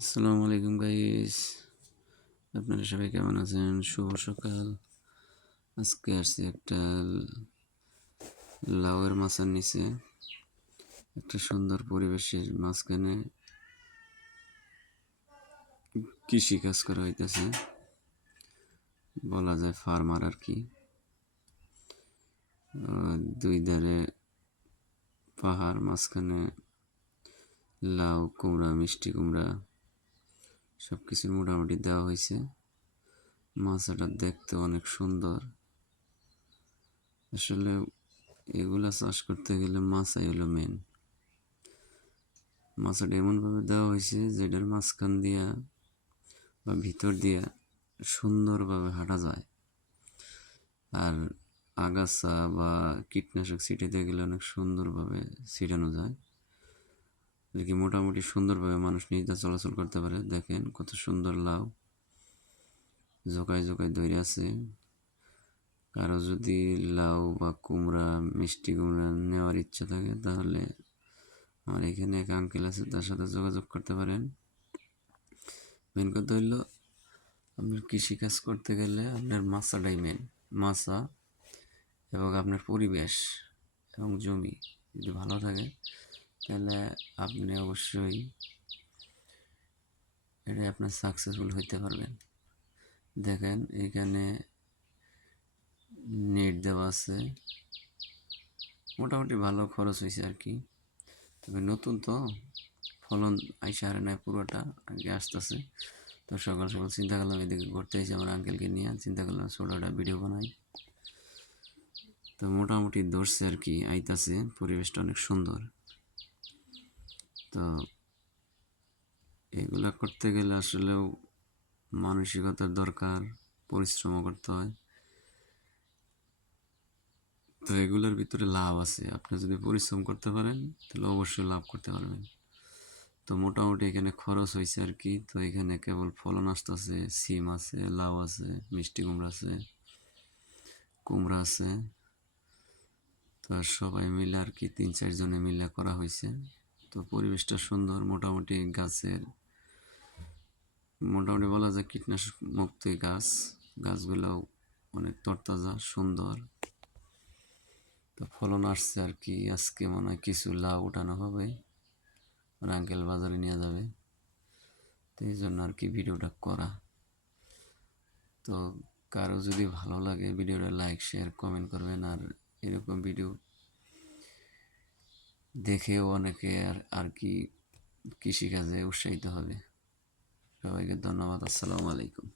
আসসালামু আলাইকুম গাইস, আপনারা সবাই কেমন আছেন? শুভ সকাল। আজকে আসছি একটা লাউয়ের মাচার নিচে, একটা সুন্দর পরিবেশের মাঝখানে কৃষি কাজ করা হইতেছে, বলা যায় ফার্মার আর কি। দুই ধারে পাহাড়, মাঝখানে লাউ, কুমড়া, মিষ্টি কুমড়া সব কিছু মোটামুটি দেওয়া হয়েছে। মাচাটা দেখতে অনেক সুন্দর। আসলে এগুলা চাষ করতে গেলে মাছাই হলো মেন। মাছটা এমনভাবে দেওয়া হয়েছে যেটার মাঝখান দিয়া বা ভিতর দিয়া সুন্দরভাবে হাঁটা যায়, আর আগাছা বা কীটনাশক ছিটাতে গেলে অনেক সুন্দরভাবে ছিটানো যায়, আর কি মোটামুটি সুন্দরভাবে মানুষ নিজে চলাচল করতে পারে। দেখেন কত সুন্দর লাউ জোকায় জোকায় ধরে আছে। কারো যদি লাউ বা কুমড়া, মিষ্টি কুমড়া নেওয়ার ইচ্ছা থাকে তাহলে আমার এখানে এক আঙ্কেল আছে, তার সাথে যোগাযোগ করতে পারেন। মেন কথা হইল, আপনার কৃষিকাজ করতে গেলে আপনার মাছাটাই মেন। মাছা এবং আপনার পরিবেশ এবং জমি যদি ভালো থাকে তাহলে আপনি অবশ্যই এটা আপনার সাকসেসফুল হইতে পারবেন। দেখেন এখানে নেট দেওয়া আছে, মোটামুটি ভালো খরচ হয়েছে আর কি। তবে নতুন তো, ফলন আইসা হারে নাই পুরোটা, আগে আসতেছে। তো সকাল সকাল চিন্তা করলাম এদিকে ঘুরতে এসে আমার আঙ্কেলকে নিয়ে চিন্তা করলাম ছোটোটা ভিডিও বানাই। তো মোটামুটি ধরছে আর কি, আইতাছে, পরিবেশটা অনেক সুন্দর। তো এগুলা করতে গেলে আসলেও মানসিকতার দরকার, পরিশ্রম করতে হয়। তো এগুলোর ভিতরে লাভ আছে, আপনি যদি পরিশ্রম করতে পারেন তাহলে অবশ্যই লাভ করতে পারবেন। তো মোটামুটি এখানে খরচ হয়েছে আর কি। তো এখানে কেবল ফলন আসতেছে, সিম আছে, লাউ আছে, মিষ্টি কুমড়া আছে, কুমড়া আছে। তো সবাই মিলে আর কি 3-4 জনে মিলে করা হয়েছে। তো পরিবেশটা সুন্দর, মোটামুটি গাছের মোটামুটি বলা যায় কীটনাশক মুক্ত গাছ। গাছগুলোও অনেক তরতাজা সুন্দর। তো ফলন আসছে আর কি। আজকে মনে হয় কিছু লাউ উঠানো হবে, আর আঙ্কেল বাজারে নিয়ে যাবে। তো এই জন্য আর কি ভিডিওটা করা। তো কারো যদি ভালো লাগে ভিডিওটা লাইক, শেয়ার, কমেন্ট করবেন। আর এরকম ভিডিও দেখেও অনেকে আর কি কৃষিকাজে উৎসাহিত হবে। সবাইকে ধন্যবাদ। আসসালামু আলাইকুম।